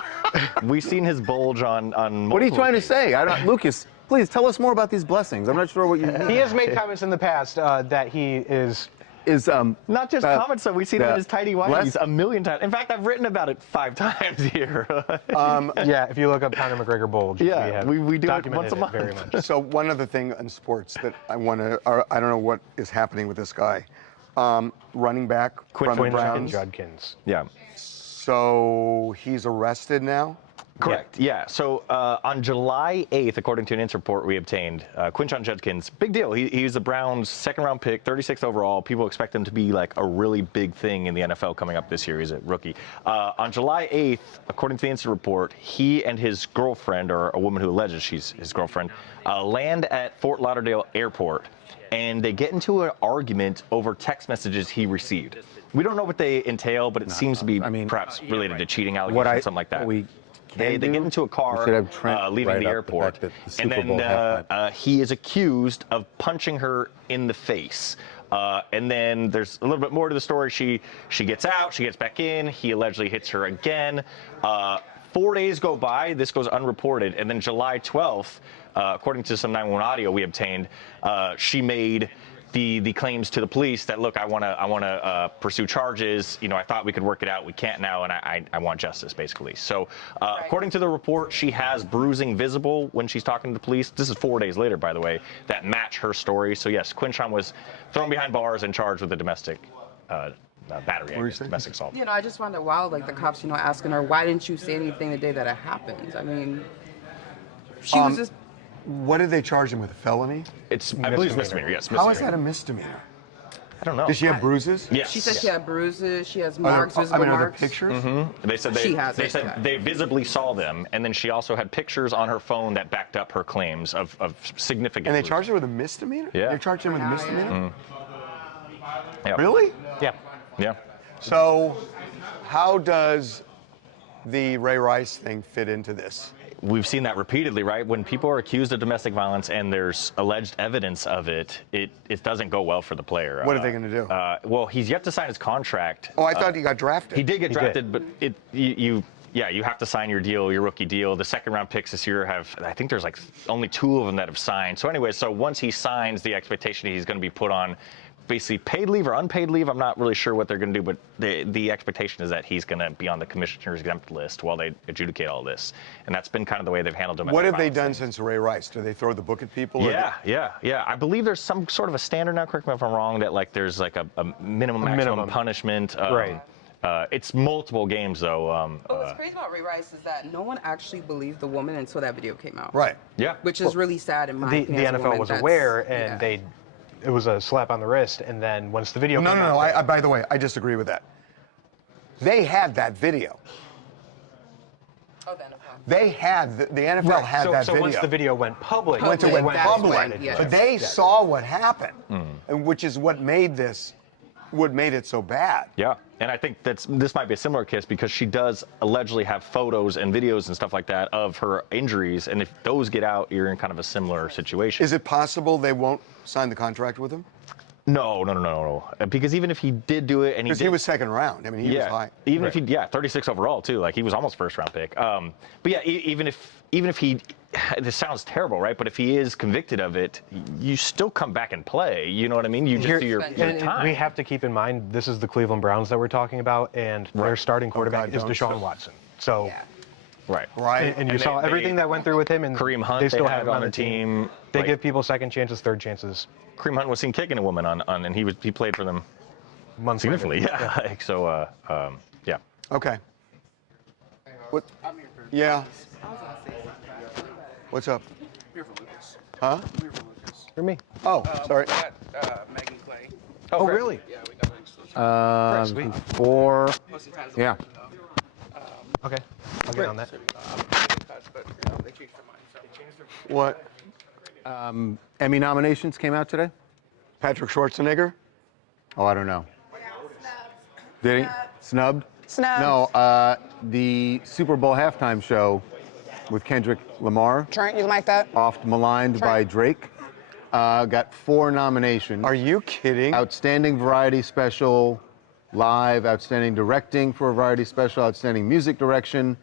We've seen his bulge on. What are you trying to say? Lucas, please tell us more about these blessings. I'm not sure what you mean. He has made comments in the past that he is not just comments, though. We've seen it in his tidy whities a million times. In fact, I've written about it 5 times here. Yeah, if you look up Conor McGregor bulge, we do it once a month. Very much. So one other thing in sports that I want to, I don't know what is happening with this guy. Running back from the Browns. Judkins. Yeah. So he's arrested now? Correct. Yeah. So on July 8th, according to an incident report we obtained, Quinshon Judkins, big deal. He's the Browns' second-round pick, 36th overall. People expect him to be like a really big thing in the NFL coming up this year. He's a rookie. On July 8th, according to the incident report, he and his girlfriend, or a woman who alleges she's his girlfriend, land at Fort Lauderdale Airport, and they get into an argument over text messages he received. We don't know what they entail, but it seems to be perhaps related to cheating allegations, something like that. They get into a car leaving the airport, and then he is accused of punching her in the face. And then there's a little bit more to the story. She gets out, she gets back in, he allegedly hits her again. 4 days go by, this goes unreported, and then July 12th, according to some 911 audio we obtained, she made the claims to the police that, look, I want to pursue charges. You know, I thought we could work it out. We can't now, and I want justice, basically. So, according to the report, she has bruising visible when she's talking to the police. This is 4 days later, by the way, that match her story. So, yes, Quinshon was thrown behind bars and charged with a domestic battery, domestic assault. You know, I just found it wild, like the cops, you know, asking her, why didn't you say anything the day that it happened? I mean, she was just. What did they charge him with? A felony? I believe it's misdemeanor, yes. How is that a misdemeanor? I don't know. Does she have bruises? Yes. She said she had bruises. She has marks, visible are there marks. pictures? They said they visibly saw them, and then she also had pictures on her phone that backed up her claims of significant. And they charged her with a misdemeanor? Yeah. They charged her with a misdemeanor? Yep. Really? Yeah. Yeah. So, how does the Ray Rice thing fit into this? We've seen that repeatedly, right? When people are accused of domestic violence and there's alleged evidence of it, it doesn't go well for the player. What are they going to do? Well, he's yet to sign his contract. Oh, I thought he got drafted. He did get drafted, but you have to sign your deal, your rookie deal. The second-round picks this year I think there's like only 2 of them that have signed. So anyway, once he signs, the expectation he's going to be put on basically paid leave or unpaid leave. I'm not really sure what they're going to do, but the expectation is that he's going to be on the commissioner's exempt list while they adjudicate all this. And that's been kind of the way they've handled him. What have they done since Ray Rice? Do they throw the book at people? Yeah. I believe there's some sort of a standard now, correct me if I'm wrong, that like there's like a minimum maximum punishment. Right. It's multiple games though. What's crazy about Ray Rice is that no one actually believed the woman until that video came out. Right. Yeah. Which is really sad in my The opinion. as a NFL woman. was That's- aware, and it was a slap on the wrist, and then once the video came out... No, by the way, I disagree with that. They had that video. Oh, the NFL. They had, the NFL had that video. So once the video went public... Once it went public, yes. but they saw what happened, and which is what made it so bad. Yeah, and I think this might be a similar case because she does allegedly have photos and videos and stuff like that of her injuries, and if those get out, you're in kind of a similar situation. Is it possible they won't sign the contract with him? No. Because even if he did do it, and he was second round. I mean, he was high. Even if 36 overall too. Like he was almost first round pick. But yeah, even if he, this sounds terrible, right? But if he is convicted of it, you still come back and play. You know what I mean? You just do your time. We have to keep in mind this is the Cleveland Browns that we're talking about, and their starting quarterback is Deshaun Watson. So. Right. And you saw everything that went through with him, and Kareem Hunt, they still had have him on their team. They give people second chances, third chances. Kareem Hunt was seen kicking a woman and he played for them months significantly. later. Yeah. Like, so yeah. Okay. What? Yeah. What's up? Huh? For me. Oh, sorry. We got Maggie Clay. Oh, really? Yeah, we got Sweet. 4. Yeah. Okay, I'll get on that. What? Emmy nominations came out today? Patrick Schwarzenegger? Oh, I don't know. Did he? Snubbed? Snubbed. No, the Super Bowl halftime show with Kendrick Lamar. Trent, you like that? Oft maligned by Drake. Got 4 nominations. Are you kidding? Outstanding Variety Special, Live, Outstanding Directing for a Variety Special, Outstanding Music Direction,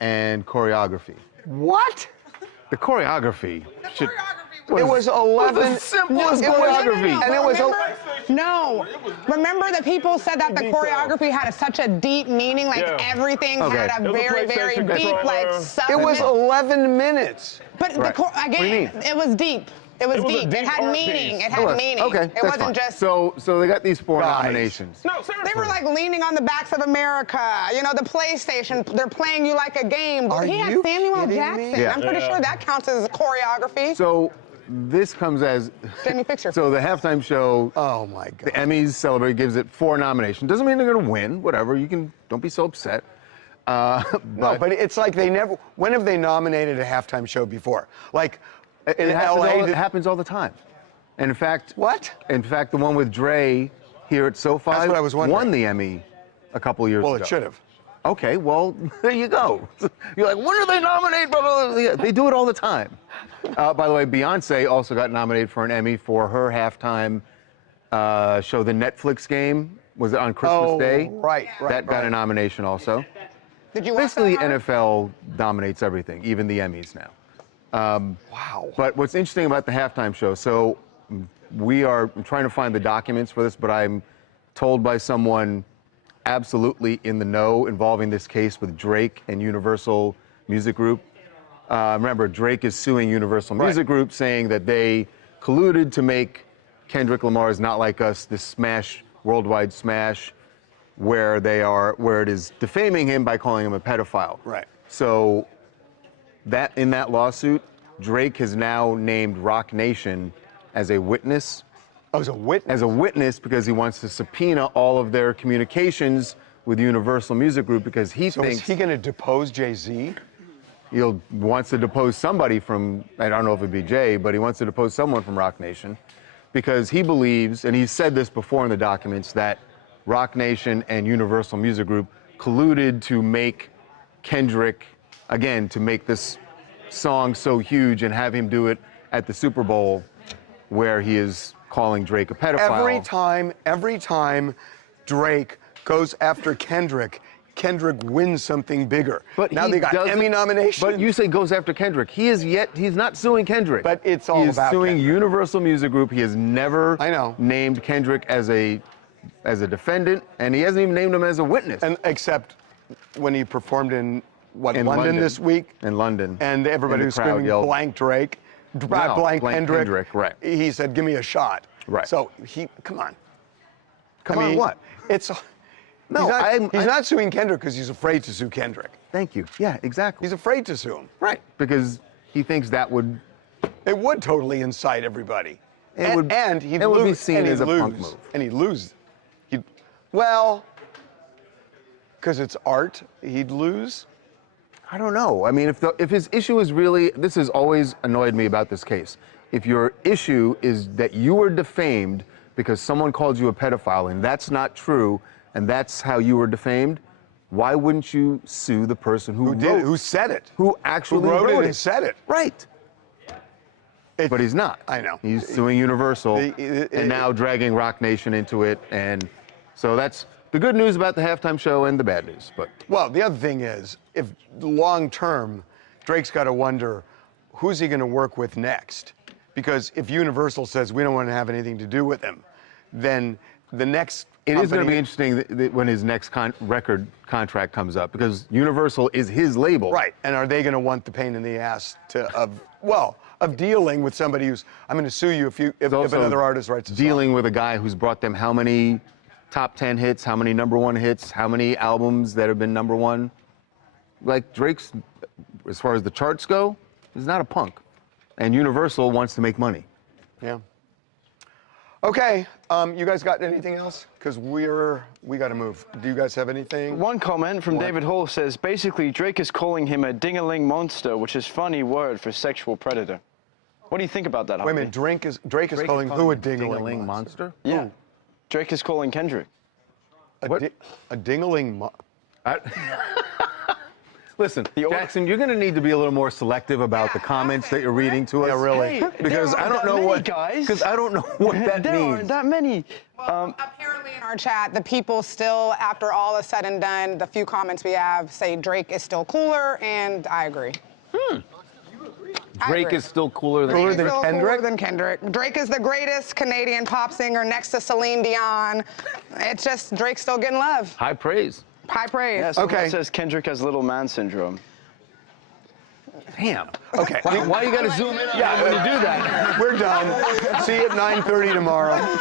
and Choreography. What? The choreography. It was 11. The simplest choreography. And it was Remember that people said that the choreography had such a deep meaning, like everything had a very, very deep, like it was 11 minutes. But again, it was deep. It was deep. It had meaning. It had meaning. Okay, it that's wasn't fine. just. So they got these 4 nominations. No, seriously. They were like leaning on the backs of America. You know, the PlayStation. They're playing you like a game. Are he had you Samuel kidding Jackson. me? I'm pretty sure that counts as choreography. So this comes as. Jamie Fixer. So the halftime show. Oh my God. The Emmys celebrate gives it 4 nominations. Doesn't mean they're going to win. Whatever. Don't be so upset. No, but it's like they never. When have they nominated a halftime show before? Like in LA. It happens all the time. And in fact, what? In fact, the one with Dre here at SoFi That's what I was wondering. won the Emmy a couple years ago. Well, it should have. Okay, well, there you go. You're like, when do they nominate? Blah, blah, blah. Yeah, they do it all the time. By the way, Beyonce also got nominated for an Emmy for her halftime show, The Netflix Game. Was it on Christmas Day? Right. That got a nomination also. Did you watch Basically, that? the NFL dominates everything, even the Emmys now. Wow. But what's interesting about the halftime show, so I'm trying to find the documents for this, but I'm told by someone absolutely in the know involving this case with Drake and Universal Music Group. Remember, Drake is suing Universal Music Group, saying that they colluded to make Kendrick Lamar's Not Like Us this smash, worldwide smash, where it is defaming him by calling him a pedophile. Right. So in that lawsuit, Drake has now named Roc Nation as a witness. Oh, as a witness? As a witness because he wants to subpoena all of their communications with Universal Music Group because he thinks... is he going to depose Jay-Z? He wants to depose somebody from, I don't know if it'd be Jay, but he wants to depose someone from Roc Nation because he believes, and he's said this before in the documents, that Roc Nation and Universal Music Group colluded to make Kendrick, again, to make this song so huge and have him do it at the Super Bowl where he is calling Drake a pedophile. Every time Drake goes after Kendrick, Kendrick wins something bigger. But now they got Emmy nominations. But you say goes after Kendrick. He's not suing Kendrick. But it's all about He's suing Kendrick. Universal Music Group. He has never named Kendrick as a defendant, and he hasn't even named him as a witness. And except when he performed in London this week. In London. And everybody was screaming yelled, blank Drake, blank Kendrick. Right. He said, "Give me a shot." Right. So come on. Come on, what? It's he's not suing Kendrick because he's afraid to sue Kendrick. Thank you. Yeah, exactly. He's afraid to sue him. Right. Because he thinks that would. It would totally incite everybody. It would be seen as a punk move. And he'd lose. Because it's art, he'd lose. I don't know. I mean, if his issue is really, this has always annoyed me about this case. If your issue is that you were defamed because someone called you a pedophile and that's not true, and that's how you were defamed, why wouldn't you sue the person who said it, who actually wrote it it and said it? Right. But he's not. I know. He's suing Universal and now dragging Rock Nation into it, and so that's the good news about the halftime show and the bad news. But well, the other thing is, if long term, Drake's got to wonder who's he going to work with next, because if Universal says we don't want to have anything to do with him, then the next it is going to be interesting when his next record contract comes up, because Universal is his label. Right. And are they going to want the pain in the ass of dealing with somebody who's, I'm going to sue you if another artist writes a song. Dealing with a guy who's brought them how many top 10 hits, how many #1 hits, how many albums that have been #1. Like Drake's, as far as the charts go, is not a punk. And Universal wants to make money. Yeah. Okay, you guys got anything else? Because we got to move. Do you guys have anything? One comment from David Hall says, basically, Drake is calling him a ding-a-ling monster, which is funny word for sexual predator. What do you think about that, Harvey? Wait a minute, Drake is calling who a ding-a-ling monster? Yeah. Drake is calling Kendrick. A ding-a-ling Listen, Jackson, you're going to need to be a little more selective about the comments that you're reading to us. Yeah, really. Because I don't know what that means. There aren't that many. Apparently in our chat, the people still, after all is said and done, the few comments we have say Drake is still cooler, and I agree. Drake is still cooler than Kendrick? Cooler than Kendrick. Drake is the greatest Canadian pop singer next to Celine Dion. It's just Drake's still getting love. High praise. High praise. Yeah, someone says Kendrick has little man syndrome. Damn. Okay. Why you got to zoom in on him when you do that? We're done. See you at 9:30 tomorrow.